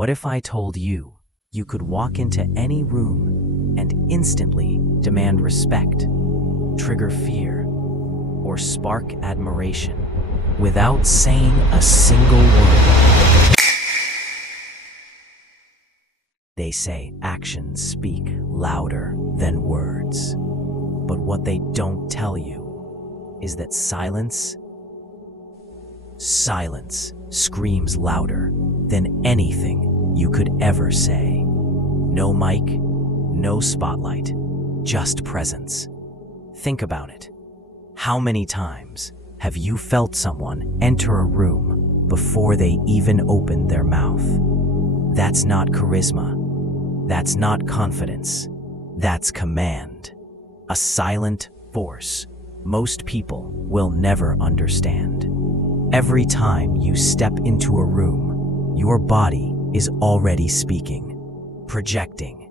What if I told you you could walk into any room and instantly demand respect, trigger fear, or spark admiration without saying a single word? They say actions speak louder than words. But what they don't tell you is that silence screams louder than anything you could ever say. No mic, no spotlight, just presence. Think about it. How many times have you felt someone enter a room before they even opened their mouth? That's not charisma. That's not confidence. That's command. A silent force most people will never understand. Every time you step into a room, your body is already speaking, projecting,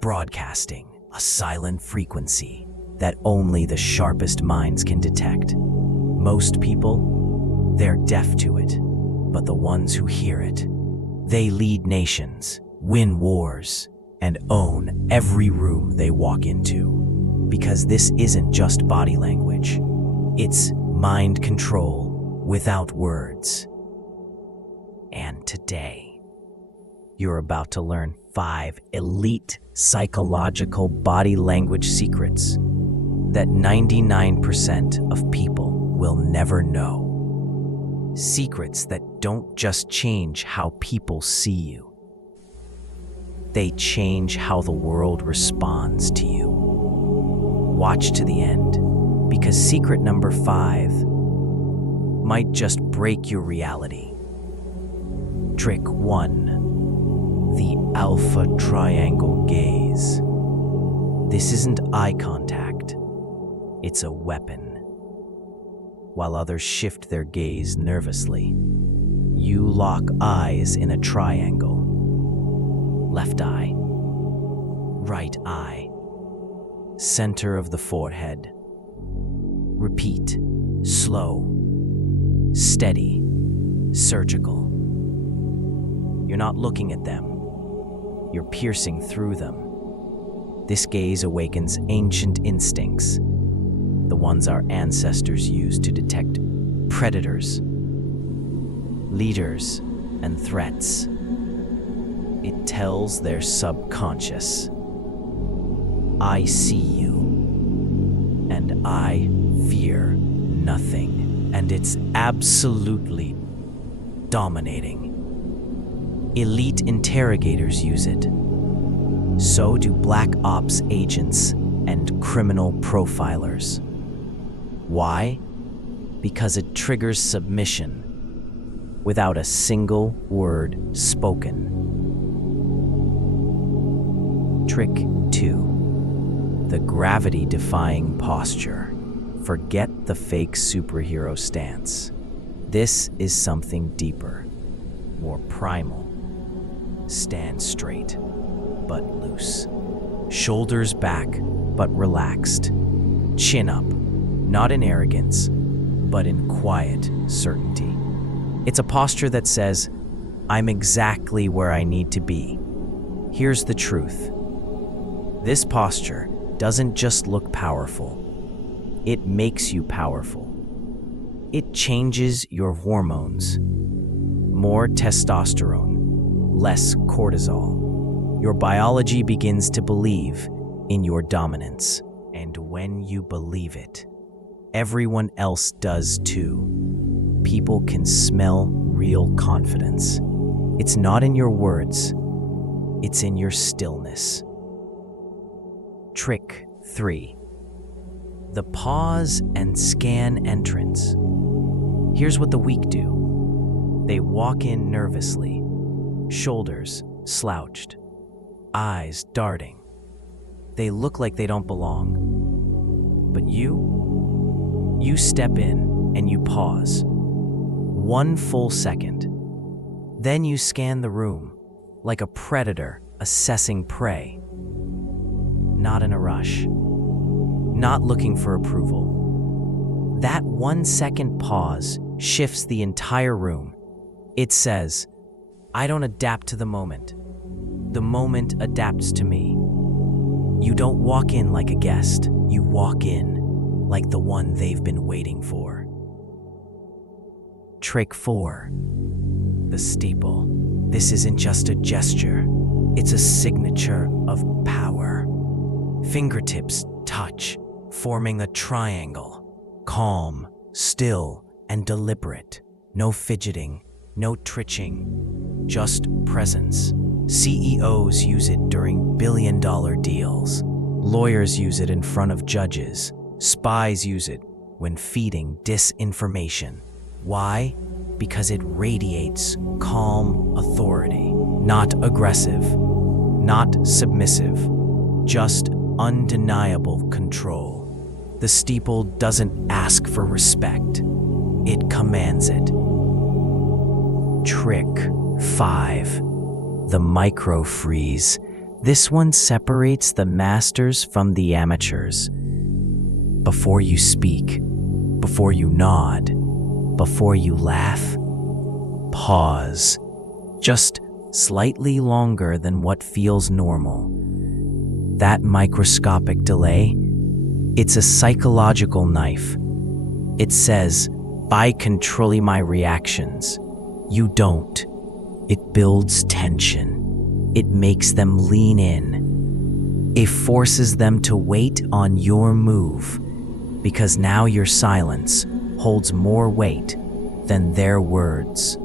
broadcasting a silent frequency that only the sharpest minds can detect. Most people, they're deaf to it, but the ones who hear it, they lead nations, win wars, and own every room they walk into. Because this isn't just body language, it's mind control without words. And today, you're about to learn 5 elite psychological body language secrets that 99% of people will never know. Secrets that don't just change how people see you, they change how the world responds to you. Watch to the end, because secret number 5 might just break your reality. Trick 1, the alpha triangle gaze. This isn't eye contact, it's a weapon. While others shift their gaze nervously, you lock eyes in a triangle. Left eye, right eye, center of the forehead. Repeat, slow, steady, surgical. You're not looking at them, you're piercing through them. This gaze awakens ancient instincts, the ones our ancestors used to detect predators, leaders, and threats. It tells their subconscious, I see you, and I fear nothing, and it's absolutely dominating. Elite interrogators use it. So do black ops agents and criminal profilers. Why? Because it triggers submission without a single word spoken. Trick 2, the gravity-defying posture. Forget the fake superhero stance. This is something deeper, more primal. Stand straight, but loose. Shoulders back, but relaxed. Chin up, not in arrogance, but in quiet certainty. It's a posture that says, I'm exactly where I need to be. Here's the truth. This posture doesn't just look powerful. It makes you powerful. It changes your hormones. More testosterone, less cortisol. Your biology begins to believe in your dominance. And when you believe it, everyone else does too. People can smell real confidence. It's not in your words, it's in your stillness. Trick 3, the pause and scan entrance. Here's what the weak do. They walk in nervously, shoulders slouched, eyes darting. They look like they don't belong. But you step in and you pause. 1 full second. Then you scan the room like a predator assessing prey. Not in a rush. Not looking for approval. That 1 second pause shifts the entire room. It says, I don't adapt to the moment. The moment adapts to me. You don't walk in like a guest. You walk in like the one they've been waiting for. Trick 4. The steeple. This isn't just a gesture. It's a signature of power. Fingertips touch, forming a triangle. Calm, still, and deliberate. No fidgeting, no twitching, just presence. CEOs use it during billion-dollar deals. Lawyers use it in front of judges. Spies use it when feeding disinformation. Why? Because it radiates calm authority. Not aggressive, not submissive, just undeniable control. The steeple doesn't ask for respect. It commands it. Trick 5. The micro-freeze. This one separates the masters from the amateurs. Before you speak, before you nod, before you laugh, pause. Just slightly longer than what feels normal. That microscopic delay, it's a psychological knife. It says, by controlling my reactions, you don't. It builds tension. It makes them lean in. It forces them to wait on your move, because now your silence holds more weight than their words.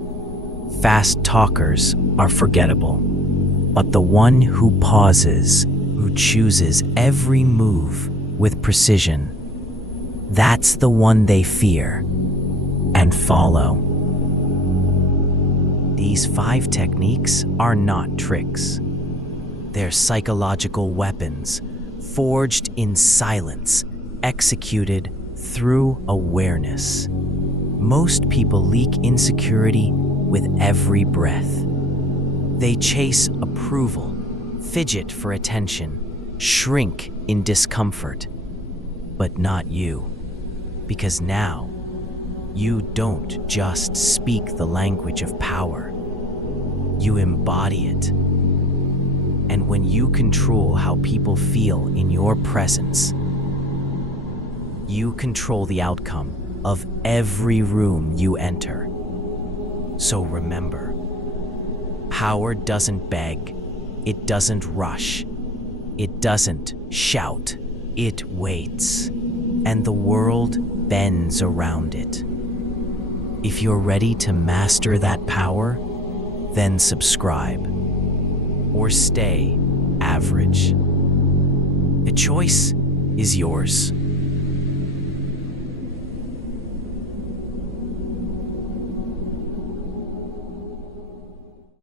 Fast talkers are forgettable, but the one who pauses, who chooses every move with precision, that's the one they fear and follow. These 5 techniques are not tricks. They're psychological weapons, forged in silence, executed through awareness. Most people leak insecurity with every breath. They chase approval, fidget for attention, shrink in discomfort. But not you, because now you don't just speak the language of power. You embody it. And when you control how people feel in your presence, you control the outcome of every room you enter. So remember, power doesn't beg, it doesn't rush, it doesn't shout, it waits, and the world bends around it. If you're ready to master that power, then subscribe, or stay average. The choice is yours.